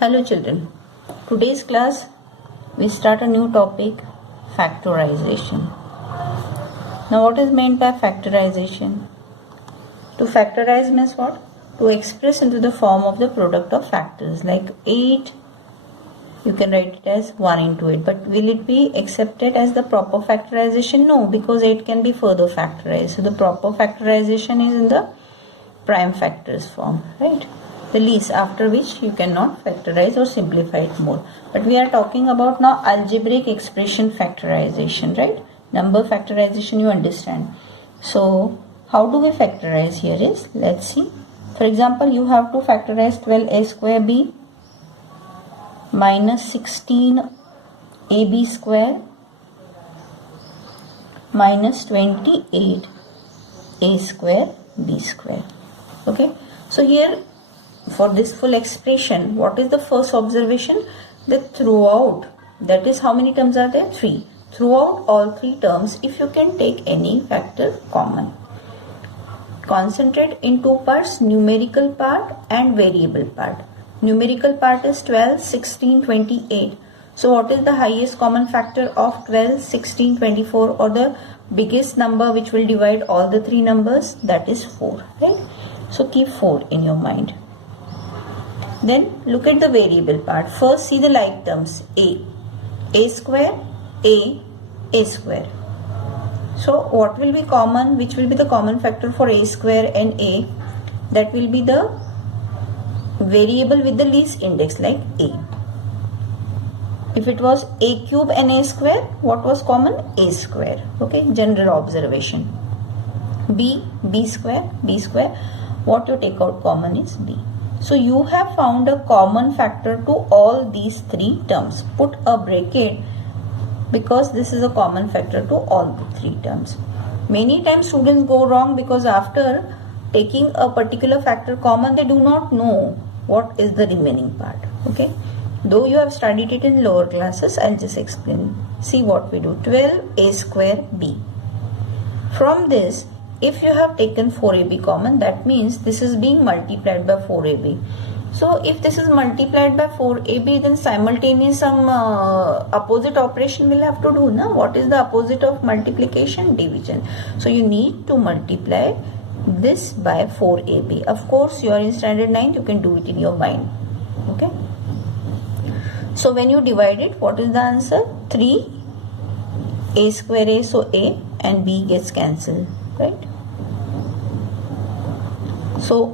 Hello children, today's class we start a new topic, factorization. Now what is meant by factorization? To factorize means what? To express into the form of the product of factors, like 8 you can write it as 1 into 8, but will it be accepted as the proper factorization? No, because 8 can be further factorized. So the proper factorization is in the prime factors form, right? The least after which you cannot factorize or simplify it more. But we are talking about now algebraic expression factorization, right? Number factorization you understand. So how do we factorize here is, let's see. For example, you have to factorize 12a square b minus 16ab square minus 28a square b square. Okay, so here for this full expression, what is the first observation? That throughout, that is how many terms are there? 3. Throughout all 3 terms, if you can take any factor common. Concentrate in 2 parts, numerical part and variable part. Numerical part is 12, 16, 28. So what is the highest common factor of 12, 16, 24, or the biggest number which will divide all the 3 numbers? That is 4, right? So keep 4 in your mind. Then look at the variable part. First see the like terms, a square, a square. So what will be common? Which will be the common factor for a square and a? That will be the variable with the least index, like a. If it was a cube and a square, what was common? A square. Okay, general observation. B square. What you take out common is b. So you have found a common factor to all these 3 terms. Put a bracket because this is a common factor to all the 3 terms. Many times students go wrong because after taking a particular factor common, they do not know what is the remaining part. Okay, though you have studied it in lower classes, I'll just explain. See what we do. 12a square b. From this, if you have taken 4ab common, that means this is being multiplied by 4ab. So if this is multiplied by 4ab, then simultaneous some opposite operation will have to do. Now, what is the opposite of multiplication? Division. So you need to multiply this by 4ab. Of course, you are in standard 9, you can do it in your mind. Okay. So when you divide it, what is the answer? 3 a square a, so a and b gets cancelled, right? So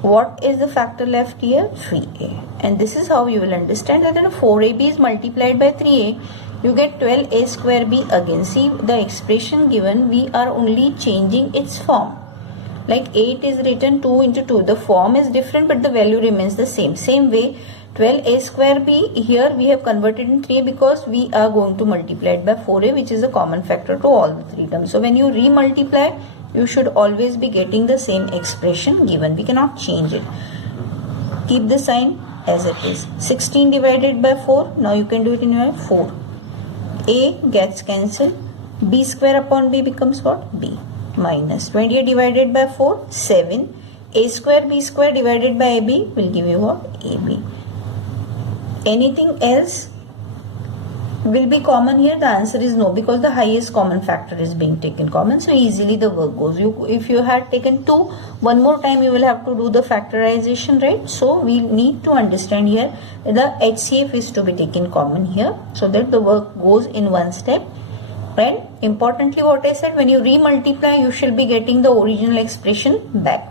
what is the factor left here? 3a. And this is how you will understand that when 4ab is multiplied by 3a, you get 12a square b again. See the expression given, we are only changing its form. Like 8 is written 2 into 2. The form is different but the value remains the same. Same way 12a square b, here we have converted in 3 because we are going to multiply it by 4a, which is a common factor to all the 3 terms. So when you re-multiply, you should always be getting the same expression given. We cannot change it. Keep the sign as it is. 16 divided by 4. Now you can do it in your 4. A gets cancelled. B square upon b becomes what? B. Minus 28 divided by 4, 7. A square b square divided by ab will give you what? AB. Anything else will be common here? The answer is no, because the highest common factor is being taken common. So easily the work goes. If you had taken 2, one more time you will have to do the factorization, right? So we need to understand here the HCF is to be taken common here, so that the work goes in one step. And importantly, what I said, when you re-multiply, you shall be getting the original expression back.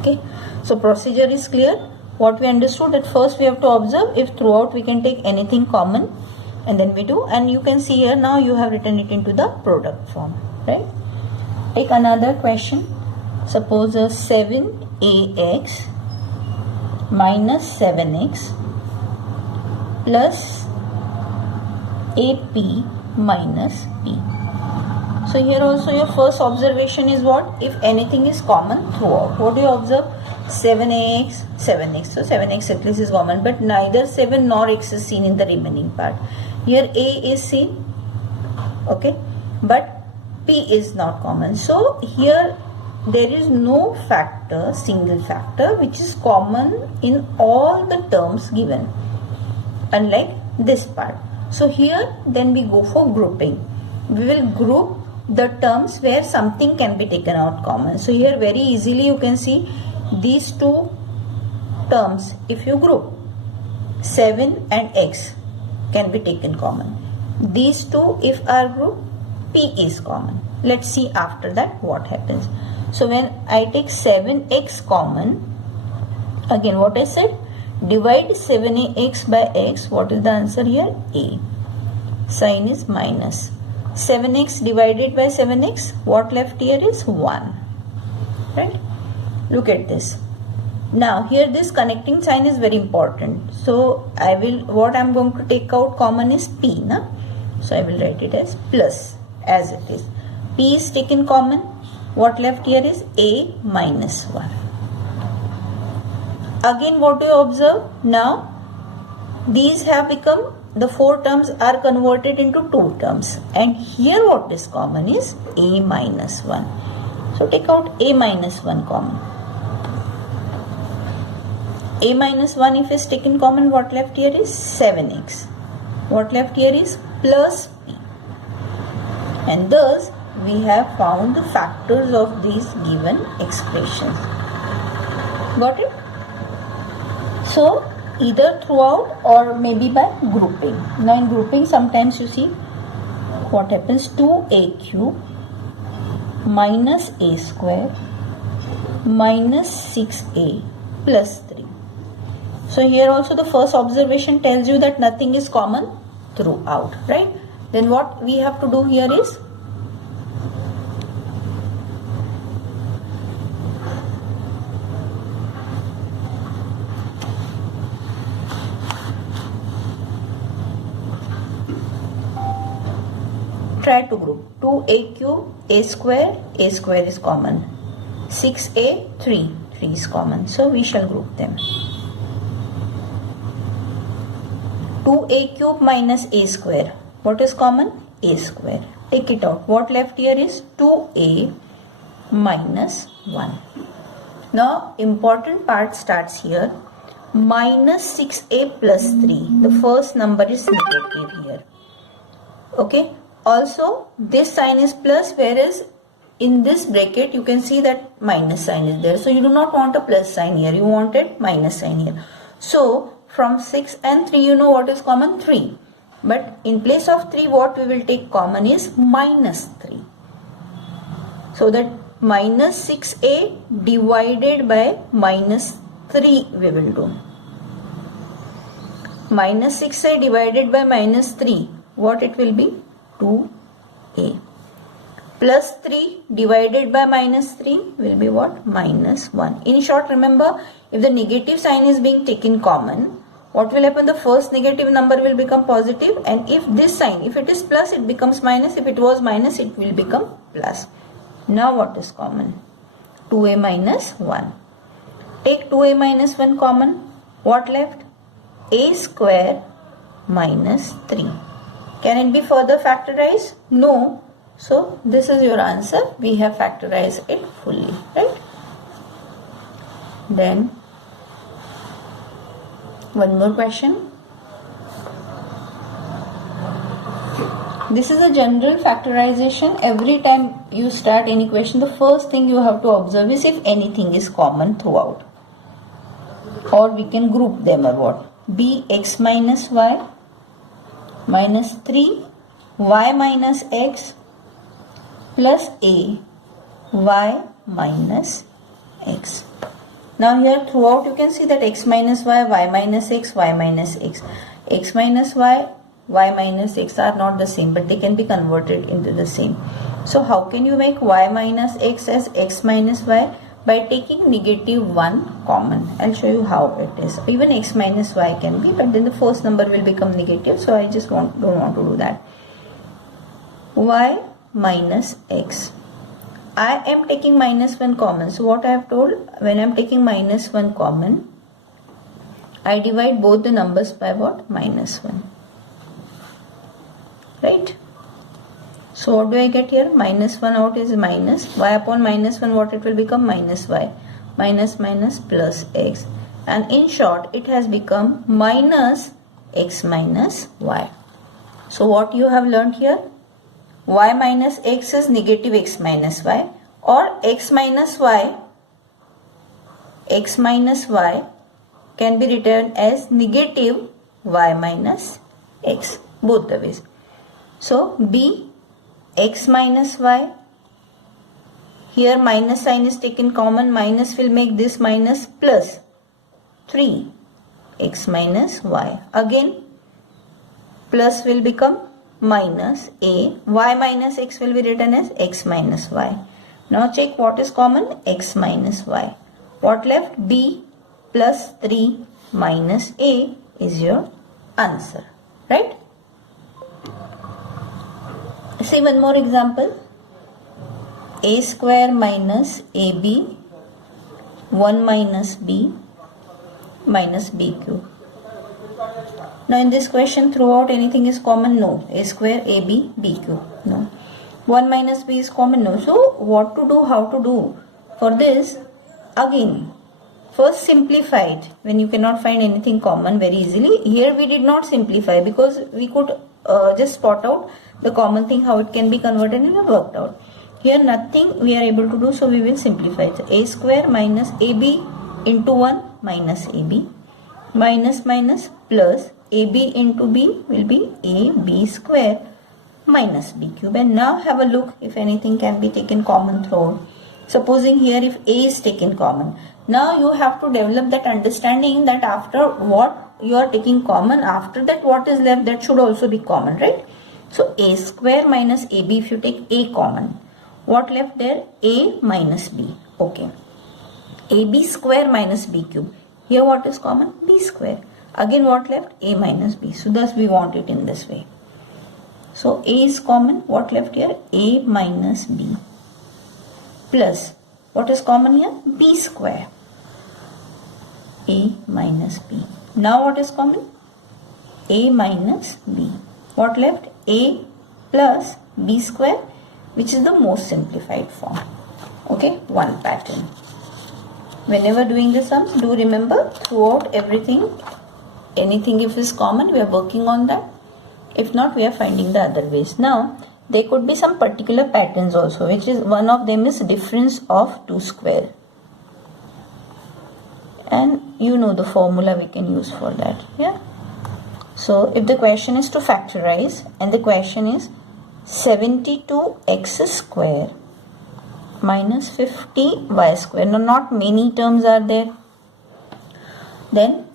Okay, so procedure is clear. What we understood, that first we have to observe if throughout we can take anything common, and then we do. And you can see here now you have written it into the product form, right? Take another question. Suppose a 7ax minus 7x plus ap minus p. So here also your first observation is what? If anything is common throughout. What do you observe? 7x. So 7x at least is common, but neither 7 nor x is seen in the remaining part. Here a is seen, okay, but p is not common. So here there is no factor, single factor, which is common in all the terms given, unlike this part. So here then we go for grouping. We will group the terms where something can be taken out common. So here very easily you can see these two terms, if you group 7 and x can be taken common. These two if are grouped, p is common. Let's see after that what happens. So when I take 7x common, again what I said, divide 7x by x. What is the answer here? A. Sign is minus. 7x divided by 7x, what left here is 1. Right? Look at this. Now here this connecting sign is very important. So what I am going to take out common is p. Na? So I will write it as plus as it is. P is taken common. What left here is a minus 1. Again what do you observe? Now these have become, the 4 terms are converted into 2 terms, and here what is common is a minus 1. So take out a minus 1 common. A minus 1 if is taken common, what left here is 7x. What left here is plus p. And thus we have found the factors of these given expressions. Got it? So either throughout or maybe by grouping. Now in grouping sometimes you see what happens, 2a cube minus a square minus 6a plus 3. So here also the first observation tells you that nothing is common throughout, right? Then what we have to do here is try to group 2a cube, a square is common, 6a, 3 is common. So we shall group them. 2a cube minus a square, what is common? A square. Take it out. What left here is 2a minus 1. Now important part starts here. Minus 6a plus 3. The first number is negative here. Okay. Also this sign is plus, whereas in this bracket you can see that minus sign is there. So you do not want a plus sign here. You wanted minus sign here. So from 6 and 3 you know what is common? 3. But in place of 3 what we will take common is minus 3. So that minus 6a divided by minus 3 we will do. Minus 6a divided by minus 3, what it will be? 2a. Plus 3 divided by minus 3 will be what? Minus 1. In short, remember, if the negative sign is being taken common, what will happen? The first negative number will become positive, and if this sign, if it is plus, it becomes minus. If it was minus, it will become plus. Now what is common? 2a minus 1. Take 2a minus 1 common. What left? A square minus 3. Can it be further factorized? No. So this is your answer. We have factorized it fully, right? Then one more question. This is a general factorization. Every time you start any question, the first thing you have to observe is if anything is common throughout. Or we can group them or what? Bx minus y minus 3 y minus x plus a y minus x. Now here throughout you can see that x minus y, y minus x, y minus x. X minus y, y minus x are not the same, but they can be converted into the same. So how can you make y minus x as x minus y? By taking negative 1 common. I'll show you how it is. Even x minus y can be, but then the first number will become negative, so I just don't want to do that. Y minus x. I am taking minus 1 common. So what I have told, when I am taking minus 1 common, I divide both the numbers by what? Minus 1. Right? So what do I get here? Minus 1 out is minus. Y upon minus 1, what it will become? Minus y. Minus minus plus x. And in short, it has become minus x minus y. So what you have learned here? Y minus x is negative x minus y, or x minus y can be written as negative y minus x, both the ways. So b x minus y, here minus sign is taken common, minus will make this minus plus 3 x minus y. Again plus will become minus a, y minus x will be written as x minus y. Now check what is common, x minus y. What left? B plus 3 minus a is your answer, right? See one more example. A square minus ab 1 minus b minus b cube. Now in this question throughout anything is common? No. A square ab b cube. No. 1 minus b is common? No. So what to do, how to do? For this, again, first simplify it when you cannot find anything common very easily. Here we did not simplify because we could just spot out the common thing, how it can be converted, and we worked out. Here nothing we are able to do, so we will simplify it. So a square minus ab into 1 minus ab minus minus plus ab into b will be ab square minus b cube. And now have a look if anything can be taken common throughout. Supposing here if a is taken common, now you have to develop that understanding that after what you are taking common, after that what is left, that should also be common, right? So a square minus ab, if you take a common, what left there? A minus b. Okay. ab square minus b cube. Here what is common? B square. Again what left? A minus b. So thus we want it in this way. So a is common. What left here? A minus b. Plus, what is common here? B square. A minus b. Now what is common? A minus b. What left? A plus b square, which is the most simplified form. Okay, one pattern. Whenever doing the sums, do remember throughout everything, anything if is common, we are working on that. If not, we are finding the other ways. Now, there could be some particular patterns also, which is one of them is difference of 2 square. And you know the formula we can use for that. Yeah. So, if the question is to factorize and the question is 72x square minus 50y square. Now, not many terms are there. Then,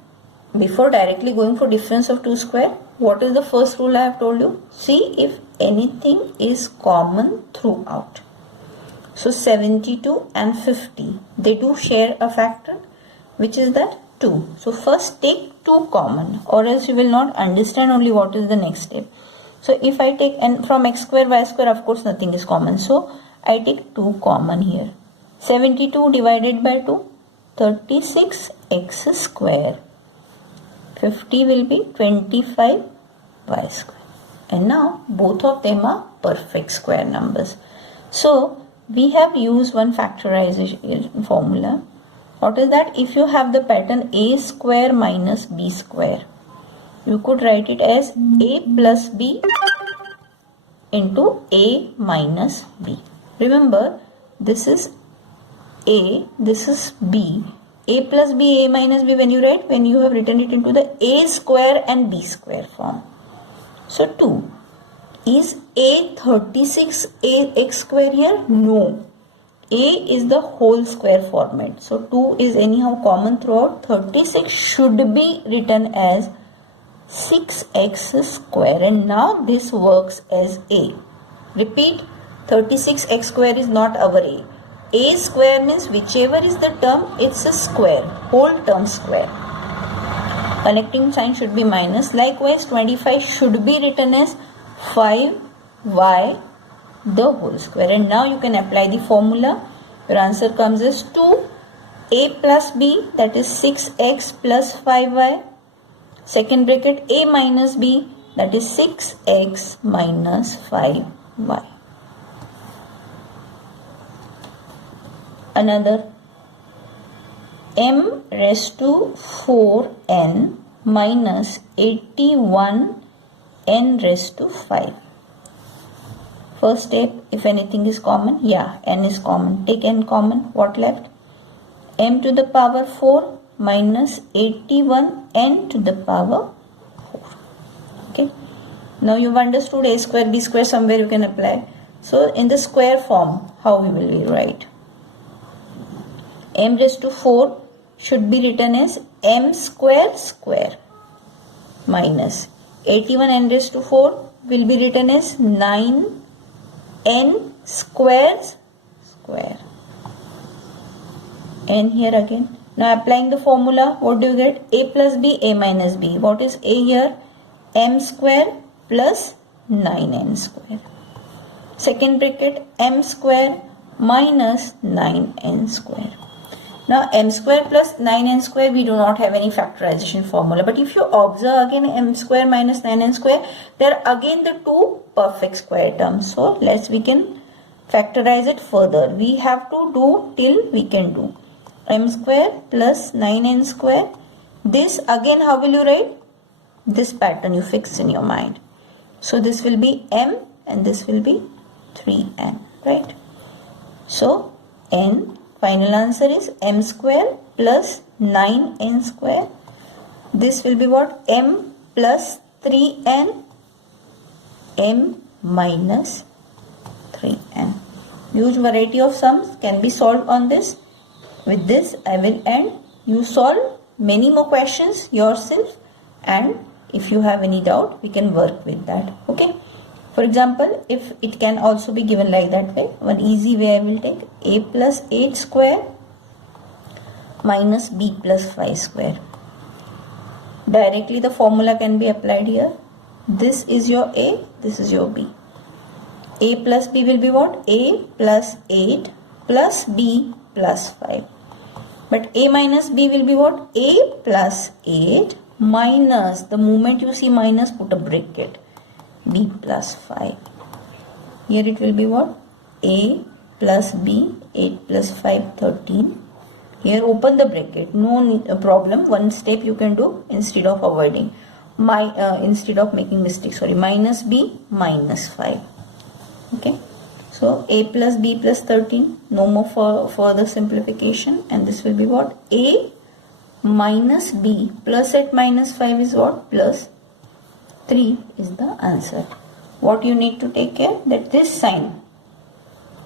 before directly going for difference of 2 square, what is the first rule I have told you? See if anything is common throughout. So 72 and 50, they do share a factor, which is that 2. So first take 2 common, or else you will not understand only what is the next step. So if I take, and from x square, y square, of course nothing is common. So I take 2 common here. 72 divided by 2, 36x square. 50 will be 25y square. And now both of them are perfect square numbers. So we have used one factorization formula. What is that? If you have the pattern a square minus b square, you could write it as a plus b into a minus b. Remember, this is a, this is b. A plus b, a minus b, when you write, when you have written it into the a square and b square form. So 2. Is a 36 x square here? No. A is the whole square format. So 2 is anyhow common throughout. 36 should be written as 6x square. And now this works as a. Repeat, 36x square is not our a. A square means whichever is the term, it's a square, whole term square. Connecting sign should be minus. Likewise, 25 should be written as 5y the whole square. And now you can apply the formula. Your answer comes as 2. A plus b, that is 6x plus 5y. Second bracket, a minus b, that is 6x minus 5y. another m raised to 4n minus 81 n raised to 5. First step, if anything is common, yeah, n is common. Take n common. What left? M to the power 4 minus 81 n to the power 4. Okay. Now you've understood a square, b square, somewhere you can apply. So in the square form, how we will write? M raised to 4 should be written as m square square minus 81 n raised to 4 will be written as 9 n squares square. N here again. Now applying the formula, what do you get? A plus b, a minus b. What is a here? M square plus 9n square. Second bracket, m square minus 9n square. Now m square plus 9n square, we do not have any factorization formula. But if you observe again m square minus 9n square, there are again the two perfect square terms. So we can factorize it further. We have to do till we can do. M square plus 9n square. This again, how will you write? This pattern you fix in your mind. So this will be m and this will be 3n, right? So n, final answer is m square plus 9n square. This will be what? M plus 3n, m minus 3n. Huge variety of sums can be solved on this. With this I will end. You solve many more questions yourself, and if you have any doubt we can work with that. Okay. For example, if it can also be given like that way, one easy way I will take a plus 8 square minus b plus 5 square. Directly the formula can be applied here. This is your a, this is your b. A plus b will be what? A plus 8 plus b plus 5. But a minus b will be what? A plus 8 minus, the moment you see minus, put a bracket, b plus 5. Here it will be what? A plus b, 8 plus 5, 13. Here open the bracket, no problem. One step you can do instead of avoiding, instead of making mistake, sorry, minus b minus 5. Okay. So a plus b plus 13, no more for further simplification, and this will be what? A minus b plus 8 minus 5 is what? Plus 3 is the answer. What you need to take care, that this sign,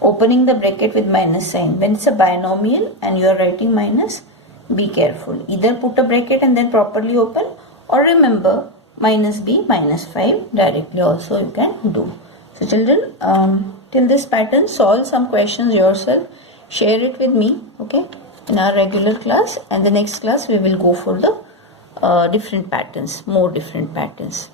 opening the bracket with minus sign, when it's a binomial and you are writing minus, be careful. Either put a bracket and then properly open, or remember minus b minus 5 directly also you can do. So children, till this pattern, solve some questions yourself, share it with me, okay, in our regular class, and the next class we will go for the different patterns, more different patterns.